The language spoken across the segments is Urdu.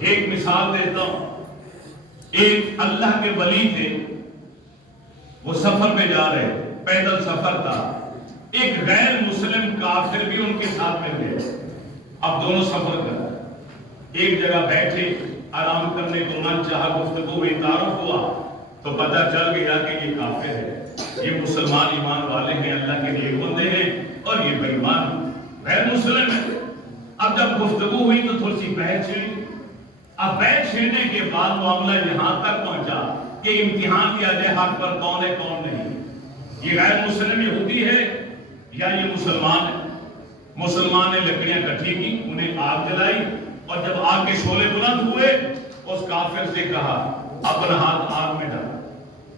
ایک مثال دیتا ہوں. ایک اللہ کے ولی تھے، وہ سفر پہ جا رہے، پیدل سفر تھا. ایک غیر مسلم کافر بھی ان کے ساتھ مل گئے. اب دونوں سفر کر رہے، ایک جگہ بیٹھے آرام کرنے کو من چاہا، گفتگو ہوئی، تعارف ہوا تو پتہ چل گیا کہ یہ کافر ہے، یہ مسلمان ایمان والے ہیں، اللہ کے نیک بندے ہیں، اور یہ بے ایمان غیر مسلم ہے. اب جب گفتگو ہوئی تو تھوڑی سی بحث چھڑی. اب بحث چھڑنے کے بعد معاملہ یہاں تک پہنچا کہ امتحان لیا جائے حق پر کون ہے کون نہیں. یہ غیر مسلم یہودی ہے یا یہ مسلمان ہے. مسلمان نے لکڑیاں کٹھی کی، انہیں آگ جلائی، اور جب آگ کے شعلے بلند ہوئے اس کافر سے کہا اپنا ہاتھ آگ میں ڈال.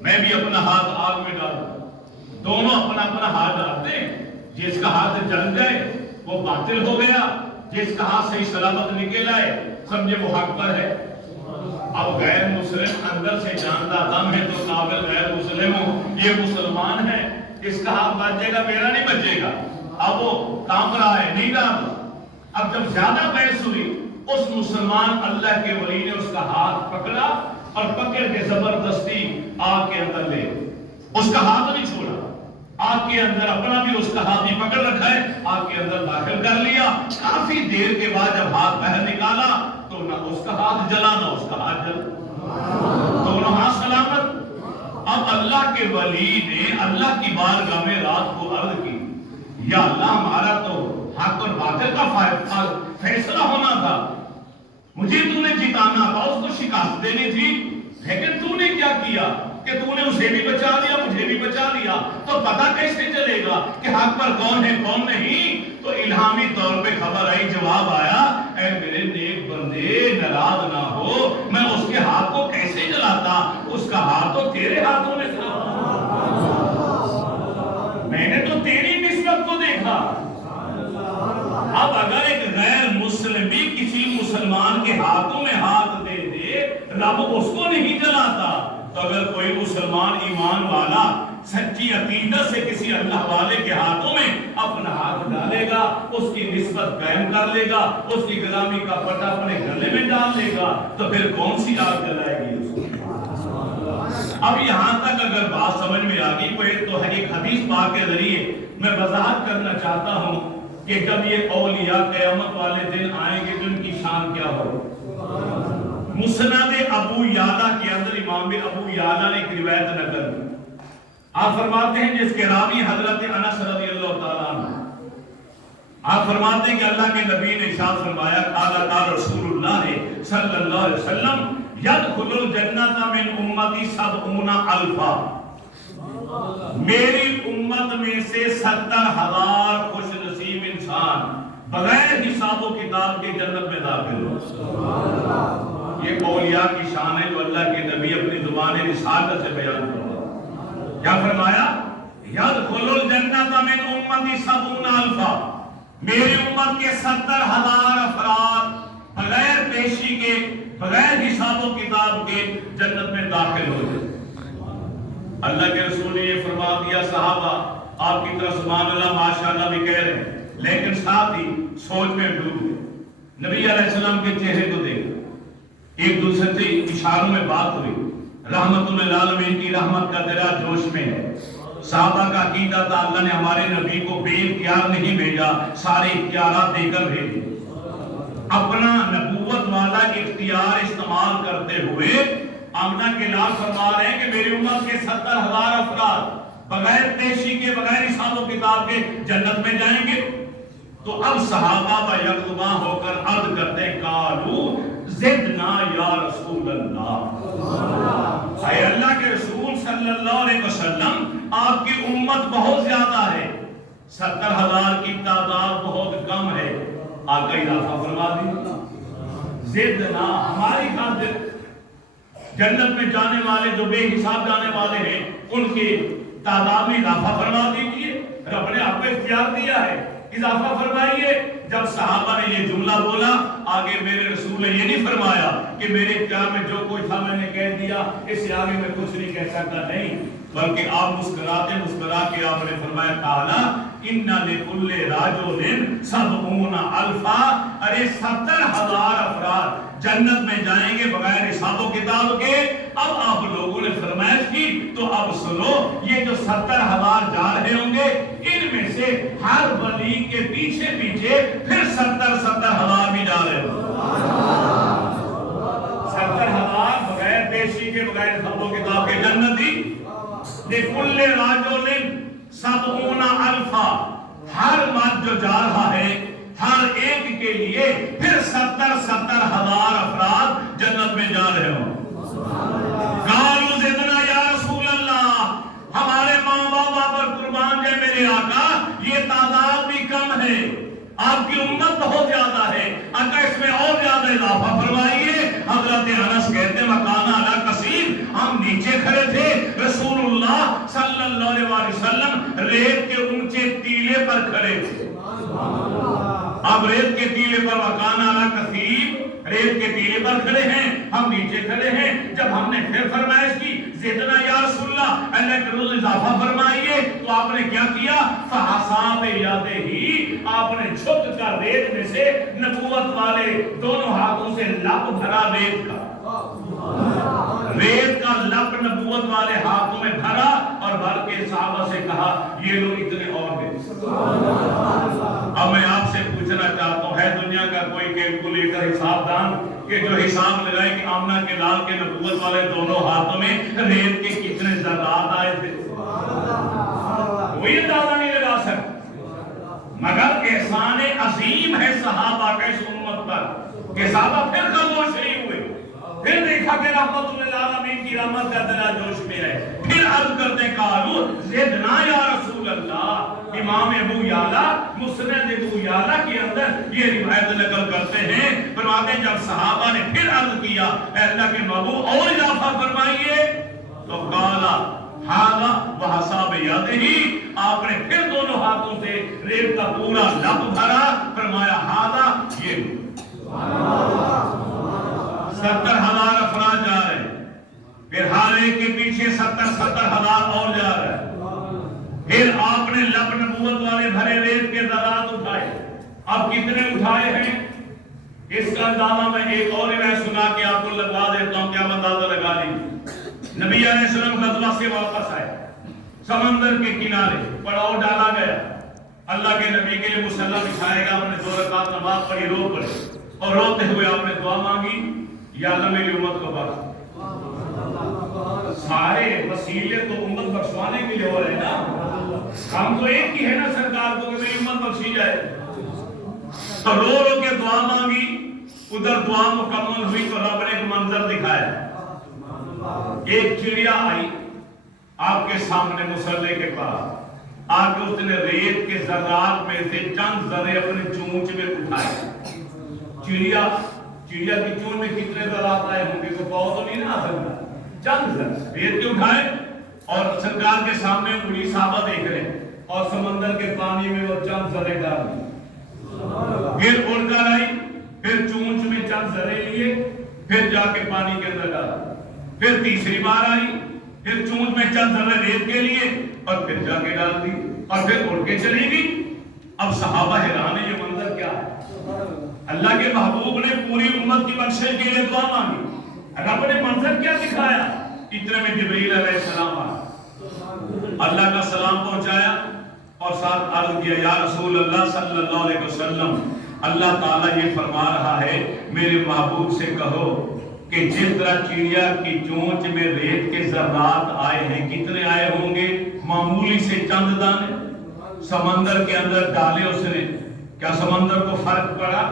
میں بھی اپنا ہاتھ آگ میں ڈال. دونوں اپنا اپنا ہاتھ ڈالتے ہیں. جس کا ہاتھ جل جائے وہ باطل ہو گیا، جس کا ہاتھ صحیح سلامت نکل آئے سمجھے وہ حق پر ہے. اب غیر مسلم اندر سے جانتا دم ہے تو قابل غیر مسلم ہو، یہ مسلمان ہے، اس کا ہاتھ بچے گا میرا نہیں بچے گا. اب وہ کام رہا ہے نہیں ڈال. اب جب زیادہ بحث ہوئی اس مسلمان اللہ کے ولی نے اس کا ہاتھ پکڑا اور پکڑ کے زبردستی آگ کے اندر لے، اس کا ہاتھ نہیں چھوڑا، آگ کے اندر اپنا بھی اس کا ہاتھ بھی پکڑ رکھا ہے، آگ کے اندر داخل کر لیا. کافی دیر کے بعد جب ہاتھ باہر نکالا تو نہ اس کا ہاتھ جلا نہ اس کا ہاتھ جلا، دونوں ہاتھ سلامت. اب اللہ کے ولی نے اللہ کی بارگاہ میں رات کو عرض کی، یا اللہ ہمارا تو حق اور باطل کا فیصلہ ہونا تھا، مجھے تو نے جتانا تھا، اس کو شکست دینی تھی، لیکن تو نے کیا کیا کہ تو نے اسے بھی بچا لیا مجھے بھی بچا لیا. تو پتہ کیسے چلے گا کہ حق پر کون ہے کون نہیں؟ تو الہامی طور پہ خبر آئی، جواب آیا، اے میرے نیک بندے ناراض نہ ہو، میں اس کے ہاتھ کو کیسے جلاتا، اس کا ہاتھ تو تیرے ہاتھوں میں تھا، میں نے تو تیری نسبت کو دیکھا. اب اگر ایک غیر مسلم بھی کسی مسلمان کے ہاتھوں میں ہاتھ دے دے، رب اس کو نہیں جلاتا. تو اگر کوئی مسلمان ایمان والا سچی عقیدت سے کسی اللہ والے کے ہاتھوں میں اپنا ہاتھ ڈالے گا، اس کی نسبت قائم کر لے گا، اس کی غلامی کا پٹا اپنے گلے میں ڈال لے گا، تو پھر کون سی آگ جلائے گی اس کو؟ اب یہاں تک اگر بات سمجھ میں آ گئی تو ایک حدیث پاک کے ذریعے میں وضاحت کرنا چاہتا ہوں کہ جب یہ اولیاء قیامت والے دن آئیں گے تو ان کی شان کیا ہو. مسند ابو یعلا کے اندر امام ابو یعلا نے ایک روایت نقل کی. آپ فرماتے ہیں جس کے راوی حضرت انس رضی اللہ تعالیٰ عنہ، آپ فرماتے ہیں کہ اللہ کے نبی نے ارشاد فرمایا، قال رسول اللہ صلی اللہ علیہ وسلم یدخل الجنت من امتی 70,000. میری امت میں سے 70,000 خوش نصیب انسان بغیر حساب و کتاب کے جنت میں داخل ہو. یہ اولیاء کی شان ہے جو اللہ کے نبی اپنی زبان رسالت سے بیان کرتا. کیا فرمایا؟ یدخل الجنت من امتی 70,000. میری امت کے 70,000 افراد بغیر پیشی کے بغیر حساب و کتاب کے جنت میں داخل ہو جائے. اللہ کے رسول نے یہ فرما دیا، صحابہ آپ کی طرف سبحان اللہ ماشاءاللہ بھی کہہ رہے ہیں، لیکن ساتھ ہی سوچ میں ڈوب گئے. نبی علیہ السلام کے چہرے کو دیکھا، ایک دوسرے سے اشاروں میں بات ہوئی. رحمت للعالمین کی رحمت کا دریا جوش میں ہے. صحابہ کا عقیدہ تھا اللہ نے ہمارے نبی کو بے اختیار نہیں بھیجا، سارے اختیارات دے کر بھیجے. اپنا نبوت والا اختیار استعمال کرتے ہوئے آمنہ کے لال فرما رہے ہیں کہ میری امت کے 70,000 افراد بغیر پیشی کے بغیر حساب و کتاب کے جنت میں جائیں گے. تو اب صحابہ یکجا ہو کر عرض کرتے ہیں، قالو زدنا یا رسول اللہ، اے اللہ کے رسول صلی اللہ علیہ وسلم آپ کی امت بہت زیادہ ہے، 70,000 کی تعداد بہت کم ہے، آقا اضافہ فرما دیجیے. زدنا ہماری خاطر جنت میں جانے والے جو بے حساب جانے والے ہیں ان کی تعداد میں اضافہ فرما دیجیے. رب نے آپ کو اختیار دیا ہے، اضافہ فرمائیے. جب صحابہ نے یہ جملہ بولا، آگے میرے رسول نے یہ نہیں فرمایا کہ میرے اختیار میں جو کوئی تھا میں نے کہہ دیا، اس سے آگے میں کچھ نہیں کہہ سکتا، نہیں، بلکہ آپ مسکراتے مسکرا کے آپ نے فرمایا، تعالیٰ اِنَّ لِكُلِّ رَجُلٍ 70,000. ارے 70,000 افراد جنت میں جائیں گے بغیر حساب و کتاب کے۔ اب آپ لوگوں نے فرمائش کی تو اب سنو، یہ جو 70,000 جا رہے ہوں گے ان میں سے ہر ولی کے پیچھے پیچھے پھر 70,000 بھی جا رہے ہوں۔ 70,000 بغیر پیشی کے بغیر حساب و کتاب کے جنتی۔ لِكُلِّ رَجُلٍ 70,000، ہر مرد جو جا رہا ہے ہر ایک کے لیے پھر 70,000 افراد جنت میں جا رہے ہوں۔ قالوا زدنا یا رسول اللہ، ہمارے ماں باپ پر قربان جائے میرے آقا، یہ تعداد بھی کم ہے، آپ کی امت بہت زیادہ ہے، اگر اس میں اور زیادہ اضافہ فرمائیے۔ حضرت انس کہتے ہیں مکانہ علی کثیر، ہم نیچے کھڑے تھے، رسول اللہ صلی اللہ علیہ وسلم ریت کے اونچے ٹیلے پر کھڑے تھے۔ اب ریت کے ٹیلے پر مکانہ علی کثیر، ریت کے ٹیلے پر کھڑے ہیں، ہم نیچے کھڑے ہیں۔ جب ہم نے پھر فرمائش کی زدنا یا رسول اللہ، اللہ کے رسول اضافہ فرمائیے، تو آپ نے کیا کیا؟ فحساب یدہ، آپ نے جھک کر ریت میں سے نبوت والے دونوں ہاتھوں سے لپ بھرا ریت کا، ریت کا لپ نبوت والے ہاتھوں میں بھرا اور بھر کے صحابہ سے کہا یہ لوگ اتنے اور دے۔ اب میں آپ سے پوچھنا چاہتا ہوں، ہے دنیا کا کوئی کیلکولیٹر حساب دان کہ جو حساب لگائے کہ آمنہ کے لال کے نبوت والے دونوں ہاتھوں میں ریت کے کتنے ذرات آئے تھے؟ کوئی اندازہ نہیں لگا سکتا، مگر احسان عظیم ہے صحابہ کا اس امت پر کہ صحابہ پھر خاموش نہیں ہوئے، پھر دیکھا کہ رحمت للعالمین کی رحمت کا دلا جوش میں ہے، پھر عرض کرتے قالوا زدنا یا رسول اللہ۔ امام ابو یعلا مسند ابو یعلا کے اندر یہ روایت نقل کرتے ہیں، فرماتے ہیں جب صحابہ نے پھر عرض کیا اے اللہ کے محبوب اور اضافہ فرمائیے، تو قالا ھذا وحساب یدہ، آپ نے پھر دونوں ہاتھوں سے ریت کا پورا لپ بھرا، فرمایا ھذا، یہ 70,000 افراد جا رہے ہیں، پھر ہر ایک کے پیچھے 70,000 اور جا رہے ہیں۔ پھر آپ نے لب نبوت والے بھرے ریت کے ذرات اٹھائے، اب کتنے اٹھائے ہیں اس کا اندازہ میں ایک اور روایت سنا کے آپ کو لگا دیتا ہوں، کیا اندازہ لگا لیجیے۔ نبی علیہ السلام غزوہ سے واپس آئے، سمندر کے کنارے پڑاؤ ڈالا گیا، اللہ کے نبی کے لیے مصلی بچھایا گیا، آپ نے 2 رکعت نماز پڑھی، رو پڑھی اور روتے ہوئے آپ نے دعا مانگی یا اللہ میری امت کو بخش۔ سارے وسیلے تو امت بخشوانے کے لیے ہو رہے ہیں نا، ہم تو ایک ہی ہے نا سرکار کو کہ میری امت بخشی جائے، تو رو رو کے دعا مانگی، ادھر دعا مکمل ہوئی تو رب نے ایک منظر دکھایا، ایک چڑیا آئی آپ کے سامنے مصلی کے پاس، آ کے اس نے ریت کے ذرات میں سے چند ذرے اپنے چونچ میں اٹھائے۔ چڑیا کی چونچ میں کتنے ذرات آئے ہوں گے؟ تو بہت تو نہیں نہ آ سکتا، چند ذرے ریت کے اٹھائے اور سرکار کے سامنے پوری صحابہ دیکھ رہے ہیں اور سمندر کے پانی میں وہ چند ذرے ڈال دیے، پھر اڑ کر آئی، پھر چونچ میں چند ذرے لیے، پھر جا کے پانی کے اندر ڈالا، پھر تیسری بار آئی، پھر چونچ میں چند ذرے ریت کے لیے اور پھر جا کے ڈال دی اور پھر اڑ کے چلی گئی۔ اب صحابہ حیران ہیں یہ منظر کیا ہے؟ اللہ کے محبوب نے پوری امت کی بخشش کے لیے دعا مانگی، رب نے منظر کیا دکھایا؟ اتنے میں جبرائیل علیہ السلام آیا، اللہ کا سلام پہنچایا اور ساتھ عرض کیا یا رسول اللہ صلی اللہ علیہ وسلم، اللہ تعالیٰ یہ فرما رہا ہے میرے محبوب سے کہو کہ جس طرح چڑیا کی چونچ میں ریت کے ذرات آئے ہیں، کتنے آئے ہوں گے؟ معمولی سے چند دانے سمندر کے اندر ڈالے اس نے، کیا سمندر کو فرق پڑا؟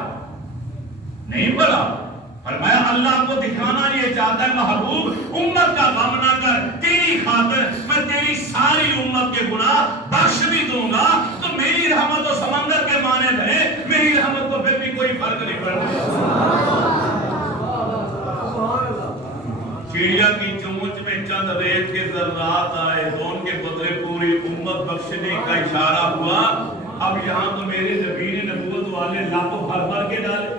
نہیں پڑا۔ فرمایا اللہ کو دکھانا یہ چاہتا ہے محبوب امت کا غم نہ کر، تیری خاطر میں تیری ساری امت کے گناہ بخش بھی دوں گا، تو میری رحمت و سمندر کے مانند ہے، میری رحمت کو پھر بھی کوئی فرق نہیں پڑتا۔ چڑیا کی چونچ میں چند ریت کے ذرات آئے تو ان کے بدلے پوری امت بخشنے کا اشارہ ہوا۔ اب یہاں تو میرے نبی نے نبوت والے لاکھوں بھر بھر کے ڈالے۔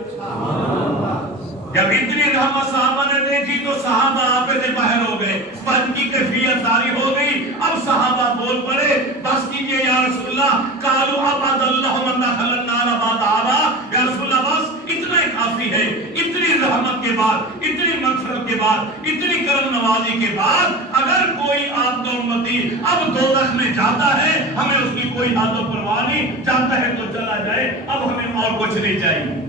جب اتنی رحمت صحابہ نے دیکھی تو صحابہ آپے سے باہر ہو گئے، بچ کی کیفیت جاری ہو گئی۔ اب صحابہ بول پڑے بس کیجئے یا رسول اللہ، قالوا عباد اللہ من دخل النار بعد هذا، یا رسول اللہ بس اتنا ہی کافی ہے، اتنی اتنی رحمت کے بعد، اتنی مغفرت کے بعد، اتنی کرم نوازی کے بعد اگر کوئی آپ کا امتی اب دوزخ میں جاتا ہے، ہمیں اس کی کوئی حال و پرواہ نہیں، جاتا ہے تو چلا جائے، اب ہمیں اور کچھ نہیں چاہیے۔